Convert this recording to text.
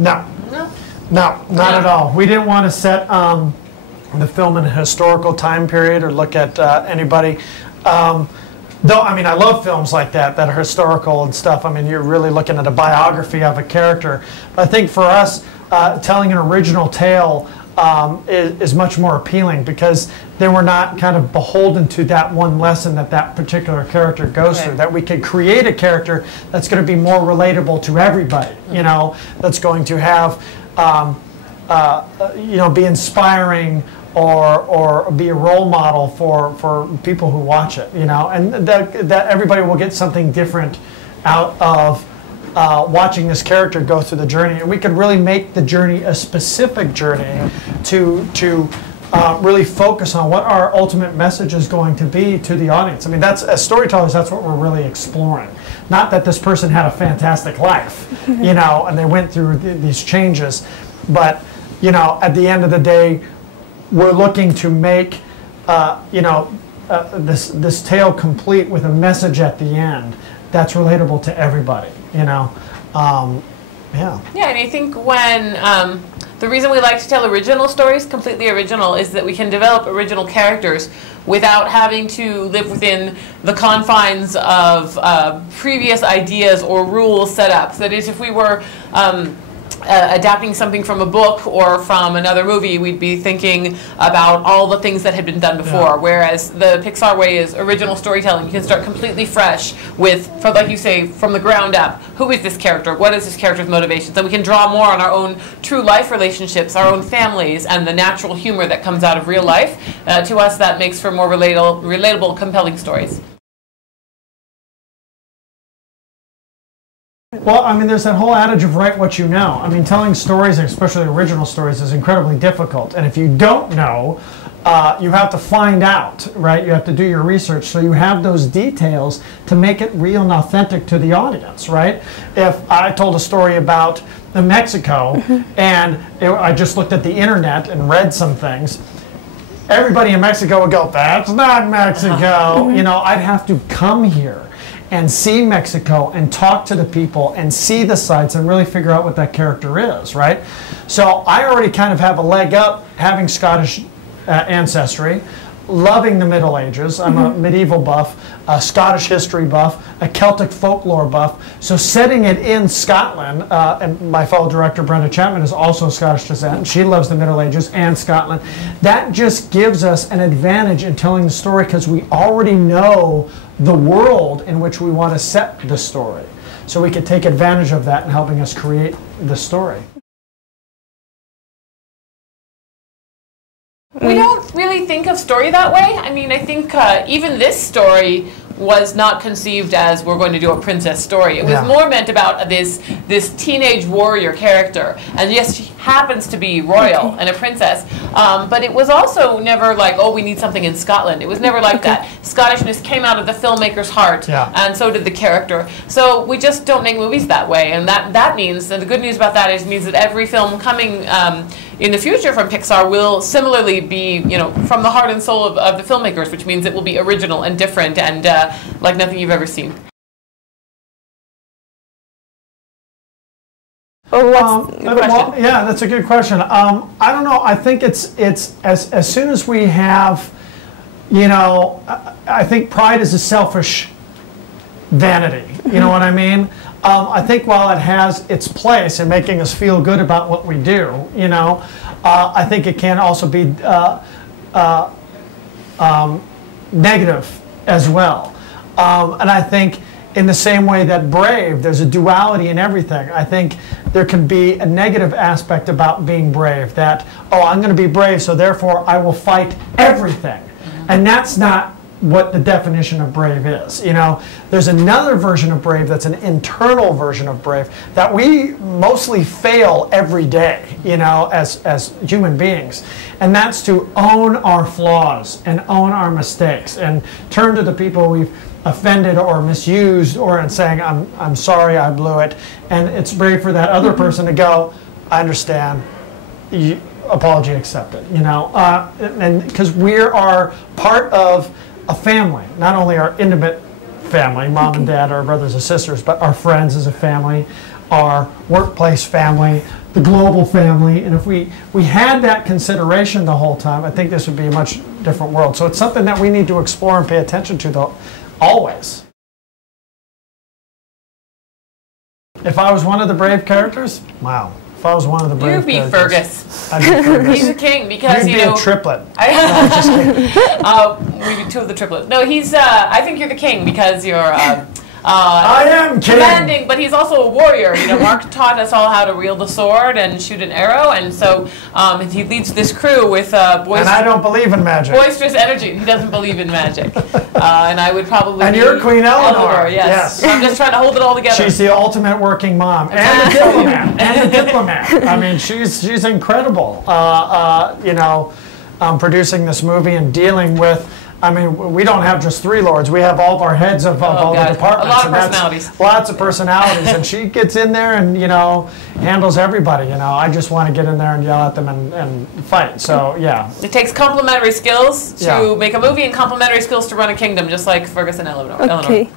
No. No. No, not at all. We didn't want to set the film in a historical time period or look at anybody. Though, I mean, I love films like that are historical and stuff. I mean, you're really looking at a biography of a character. But I think for us, telling an original tale is much more appealing because then we're not kind of beholden to that one lesson that particular character goes through. That we can create a character that's going to be more relatable to everybody, you know, that's going to have, you know, be inspiring or be a role model for people who watch it, you know, and that everybody will get something different out of watching this character go through the journey. And we could really make the journey a specific journey to really focus on what our ultimate message is going to be to the audience. I mean, that's, as storytellers, that's what we're really exploring. Not that this person had a fantastic life, you know, and they went through these changes, but, you know, at the end of the day, we're looking to make, you know, this tale complete with a message at the end that's relatable to everybody, you know. Yeah. Yeah, and I think when the reason we like to tell original stories, completely original, is that we can develop original characters without having to live within the confines of previous ideas or rules set up. So that is, if we were adapting something from a book or from another movie, we'd be thinking about all the things that had been done before. Whereas the Pixar way is original storytelling. You can start completely fresh with, like you say, from the ground up. Who is this character? What is this character's motivations? And we can draw more on our own true life relationships, our own families, and the natural humor that comes out of real life. To us, that makes for more relatable, compelling stories. Well, I mean, there's that whole adage of write what you know. I mean, telling stories, especially original stories, is incredibly difficult. And if you don't know, you have to find out, right? You have to do your research so you have those details to make it real and authentic to the audience, right? If I told a story about Mexico and I just looked at the internet and read some things, everybody in Mexico would go, that's not Mexico. You know, I'd have to come here and see Mexico and talk to the people and see the sites and really figure out what that character is, right? So I already kind of have a leg up having Scottish ancestry, loving the Middle Ages. I'm a medieval buff, a Scottish history buff, a Celtic folklore buff. So setting it in Scotland, and my fellow director Brenda Chapman is also Scottish descent, and she loves the Middle Ages and Scotland. That just gives us an advantage in telling the story because we already know the world in which we want to set the story. So we can take advantage of that in helping us create the story. We don't really think of story that way. I mean, I think even this story was not conceived as we're going to do a princess story. It was more meant about this teenage warrior character. And yes, she happens to be royal and a princess, but it was also never like, oh, we need something in Scotland. It was never like that. Scottishness came out of the filmmaker's heart, and so did the character. So we just don't make movies that way, and that means, and the good news about that is, means that every film coming in the future from Pixar will similarly be, you know, from the heart and soul of the filmmakers, which means it will be original and different and like nothing you've ever seen. Well, yeah, that's a good question. I don't know. I think it's as soon as we have, you know, I think pride is a selfish vanity. You know what I mean? I think while it has its place in making us feel good about what we do, you know, I think it can also be negative as well. And I think in the same way that brave, there's a duality in everything. I think there can be a negative aspect about being brave, that, oh, I'm going to be brave, so therefore I will fight everything. And that's not what the definition of brave is. You know, there's another version of brave that's an internal version of brave that we mostly fail every day, you know, as human beings. And that's to own our flaws and own our mistakes and turn to the people we've offended or misused or in saying, I'm sorry, I blew it. And it's brave for that other person to go, I understand, apology accepted, you know. And because we are part of a family, not only our intimate family, mom and dad, our brothers and sisters, but our friends as a family, our workplace family, the global family, and if we had that consideration the whole time, I think this would be a much different world. So it's something that we need to explore and pay attention to, though, always. If I was one of the brave characters, wow. If I was one of the brave characters. You'd be Fergus. I'd be Fergus. He's a king because, You'd be a triplet. No, just kidding. Maybe two of the triplets. No, I think you're the king because you're... I am king. Commanding, but he's also a warrior. Mark taught us all how to wield a sword and shoot an arrow, and so he leads this crew with and I don't believe in magic. Boisterous energy. He doesn't believe in magic, and I would probably. And you're Queen Eleanor. Yes. I'm just trying to hold it all together. She's the ultimate working mom and a diplomat. And a diplomat. I mean, she's incredible. Producing this movie and dealing with. I mean, we don't have just 3 lords. We have all of our heads of all the departments. A lot of personalities. Lots of personalities. And she gets in there and, handles everybody. I just want to get in there and yell at them and fight. So, yeah. It takes complementary skills to make a movie and complementary skills to run a kingdom, just like Fergus and Eleanor. Okay.